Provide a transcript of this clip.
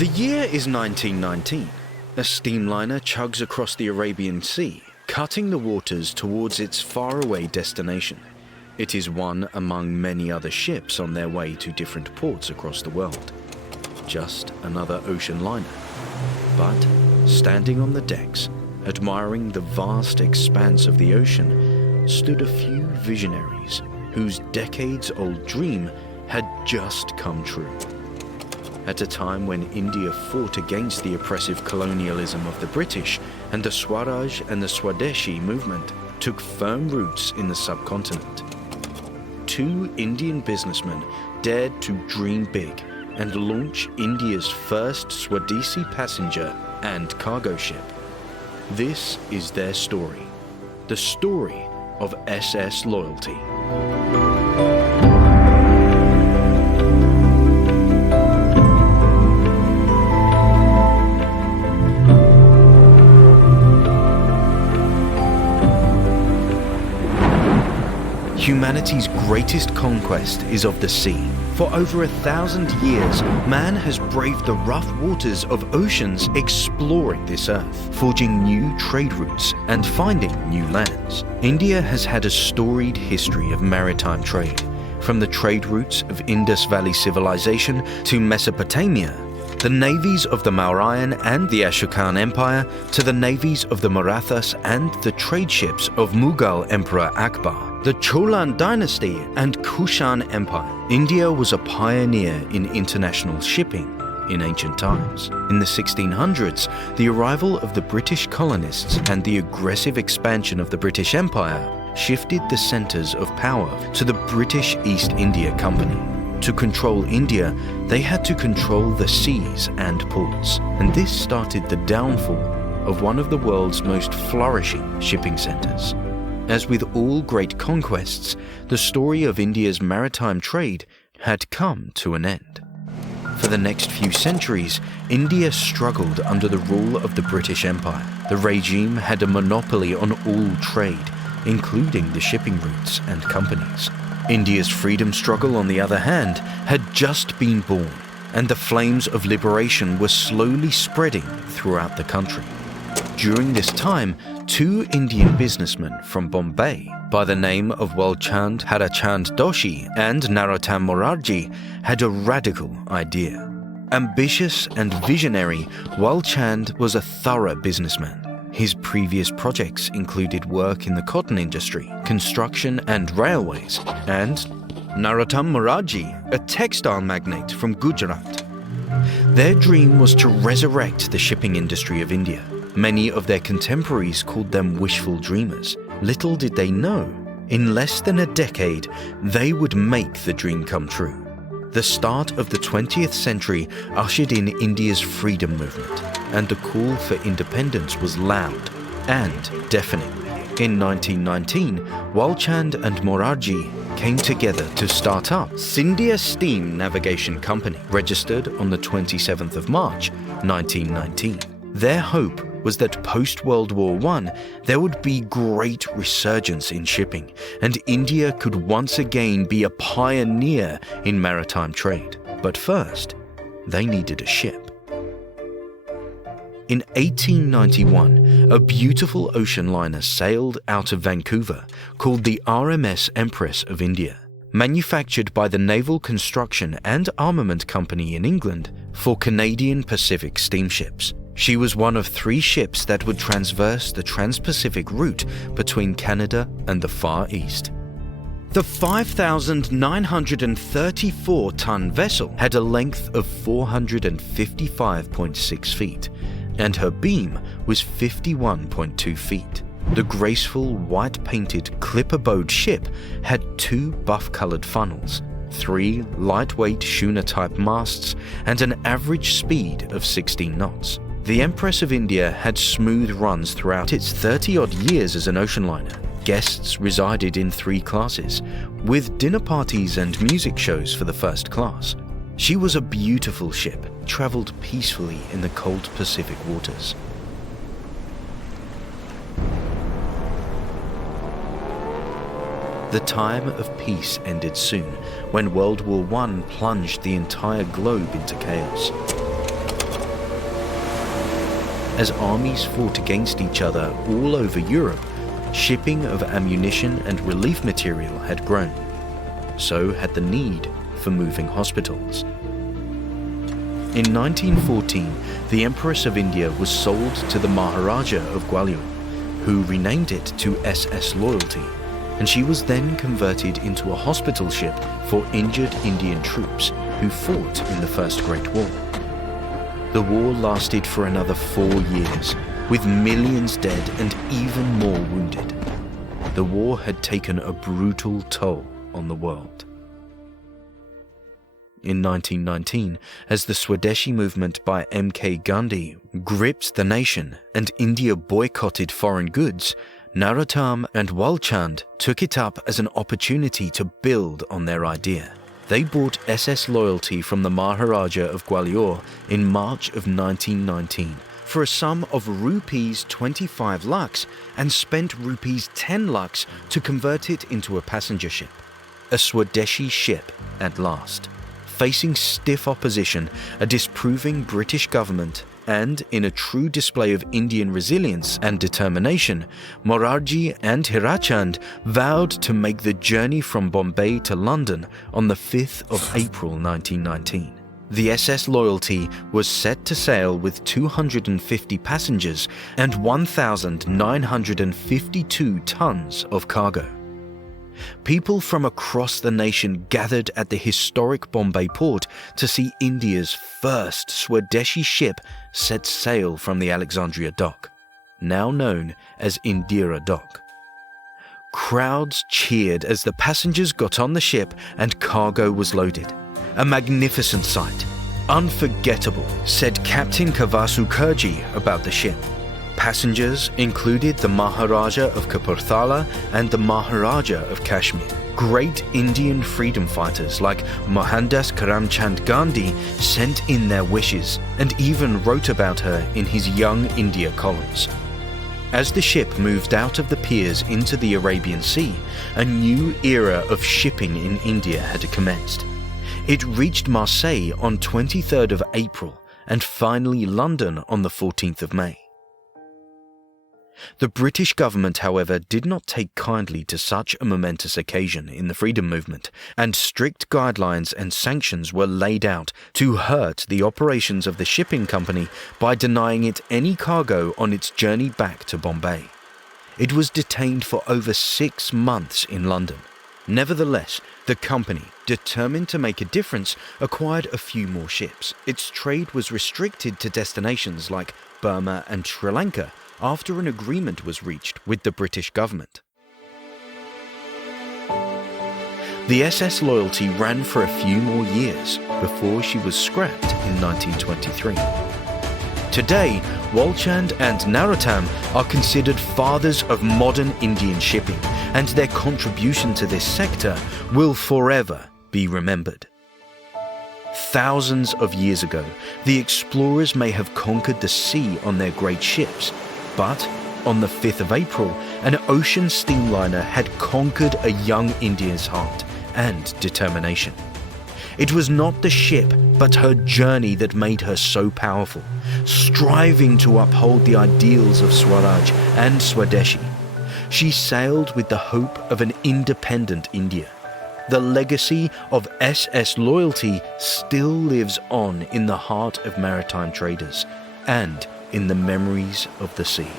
The year is 1919. A steamliner chugs across the Arabian Sea, cutting the waters towards its faraway destination. It is one among many other ships on their way to different ports across the world. Just another ocean liner. But standing on the decks, admiring the vast expanse of the ocean, stood a few visionaries whose decades-old dream had just come true. At a time when India fought against the oppressive colonialism of the British and the Swaraj and the Swadeshi movement took firm roots in the subcontinent, two Indian businessmen dared to dream big and launch India's first Swadeshi passenger and cargo ship. This is their story, the story of SS Loyalty. Humanity's greatest conquest is of the sea. For over 1,000 years, man has braved the rough waters of oceans exploring this earth, forging new trade routes and finding new lands. India has had a storied history of maritime trade, from the trade routes of Indus Valley civilization to Mesopotamia, the navies of the Mauryan and the Ashokan Empire, to the navies of the Marathas and the trade ships of Mughal Emperor Akbar, the Cholan dynasty and Kushan Empire. India was a pioneer in international shipping in ancient times. In the 1600s, the arrival of the British colonists and the aggressive expansion of the British Empire shifted the centers of power to the British East India Company. To control India, they had to control the seas and ports, and this started the downfall of one of the world's most flourishing shipping centers. As with all great conquests, the story of India's maritime trade had come to an end. For the next few centuries, India struggled under the rule of the British Empire. The regime had a monopoly on all trade, including the shipping routes and companies. India's freedom struggle, on the other hand, had just been born, and the flames of liberation were slowly spreading throughout the country. During this time, two Indian businessmen from Bombay, by the name of Walchand Hirachand Doshi and Narottam Morarji, had a radical idea. Ambitious and visionary, Walchand was a thorough businessman. His previous projects included work in the cotton industry, construction and railways, and Narottam Morarji, a textile magnate from Gujarat. Their dream was to resurrect the shipping industry of India. Many of their contemporaries called them wishful dreamers. Little did they know, in less than a decade, they would make the dream come true. The start of the 20th century ushered in India's freedom movement, and the call for independence was loud and deafening. In 1919, Walchand and Morarji came together to start up Scindia Steam Navigation Company, registered on the 27th of March, 1919. Their hope was that post-World War I, there would be great resurgence in shipping, and India could once again be a pioneer in maritime trade. But first, they needed a ship. In 1891, a beautiful ocean liner sailed out of Vancouver called the RMS Empress of India, manufactured by the Naval Construction and Armament Company in England for Canadian Pacific steamships. She was one of 3 ships that would transverse the Trans-Pacific route between Canada and the Far East. The 5,934-ton vessel had a length of 455.6 feet, and her beam was 51.2 feet. The graceful, white-painted, clipper-bowed ship had 2 buff-colored funnels, 3 lightweight schooner-type masts, and an average speed of 16 knots. The Empress of India had smooth runs throughout its 30-odd years as an ocean liner. Guests resided in 3 classes, with dinner parties and music shows for the first class. She was a beautiful ship, traveled peacefully in the cold Pacific waters. The time of peace ended soon, when World War I plunged the entire globe into chaos. as armies fought against each other all over Europe, shipping of ammunition and relief material had grown. So had the need for moving hospitals. In 1914, the Empress of India was sold to the Maharaja of Gwalior, who renamed it to SS Loyalty, and she was then converted into a hospital ship for injured Indian troops who fought in the First Great War. The war lasted for another 4 years, with millions dead and even more wounded. The war had taken a brutal toll on the world. In 1919, as the Swadeshi movement by M.K. Gandhi gripped the nation and India boycotted foreign goods, Narottam and Walchand took it up as an opportunity to build on their idea. They bought SS Loyalty from the Maharaja of Gwalior in March of 1919 for a sum of rupees 25 lakhs and spent rupees 10 lakhs to convert it into a passenger ship. A Swadeshi ship at last. Facing stiff opposition, a disapproving British government, and in a true display of Indian resilience and determination, Morarji and Hirachand vowed to make the journey from Bombay to London on the 5th of April 1919. The SS Loyalty was set to sail with 250 passengers and 1,952 tons of cargo. People from across the nation gathered at the historic Bombay port to see India's first Swadeshi ship set sail from the Alexandria Dock, now known as Indira Dock. Crowds cheered as the passengers got on the ship and cargo was loaded. A magnificent sight. Unforgettable, said Captain Kavasu Kurji about the ship. Passengers included the Maharaja of Kapurthala and the Maharaja of Kashmir. Great Indian freedom fighters like Mohandas Karamchand Gandhi sent in their wishes and even wrote about her in his Young India columns. As the ship moved out of the piers into the Arabian Sea, a new era of shipping in India had commenced. It reached Marseille on 23rd of April and finally London on the 14th of May. The British government, however, did not take kindly to such a momentous occasion in the freedom movement, and strict guidelines and sanctions were laid out to hurt the operations of the shipping company by denying it any cargo on its journey back to Bombay. It was detained for over 6 months in London. Nevertheless, the company, determined to make a difference, acquired a few more ships. Its trade was restricted to destinations like Burma and Sri Lanka, after an agreement was reached with the British government. The SS Loyalty ran for a few more years before she was scrapped in 1923. Today, Walchand and Narottam are considered fathers of modern Indian shipping, and their contribution to this sector will forever be remembered. Thousands of years ago, the explorers may have conquered the sea on their great ships, but on the 5th of April, an ocean steamliner had conquered a young Indian's heart and determination. It was not the ship, but her journey that made her so powerful, striving to uphold the ideals of Swaraj and Swadeshi. She sailed with the hope of an independent India. The legacy of SS Loyalty still lives on in the heart of maritime traders and in the memories of the sea.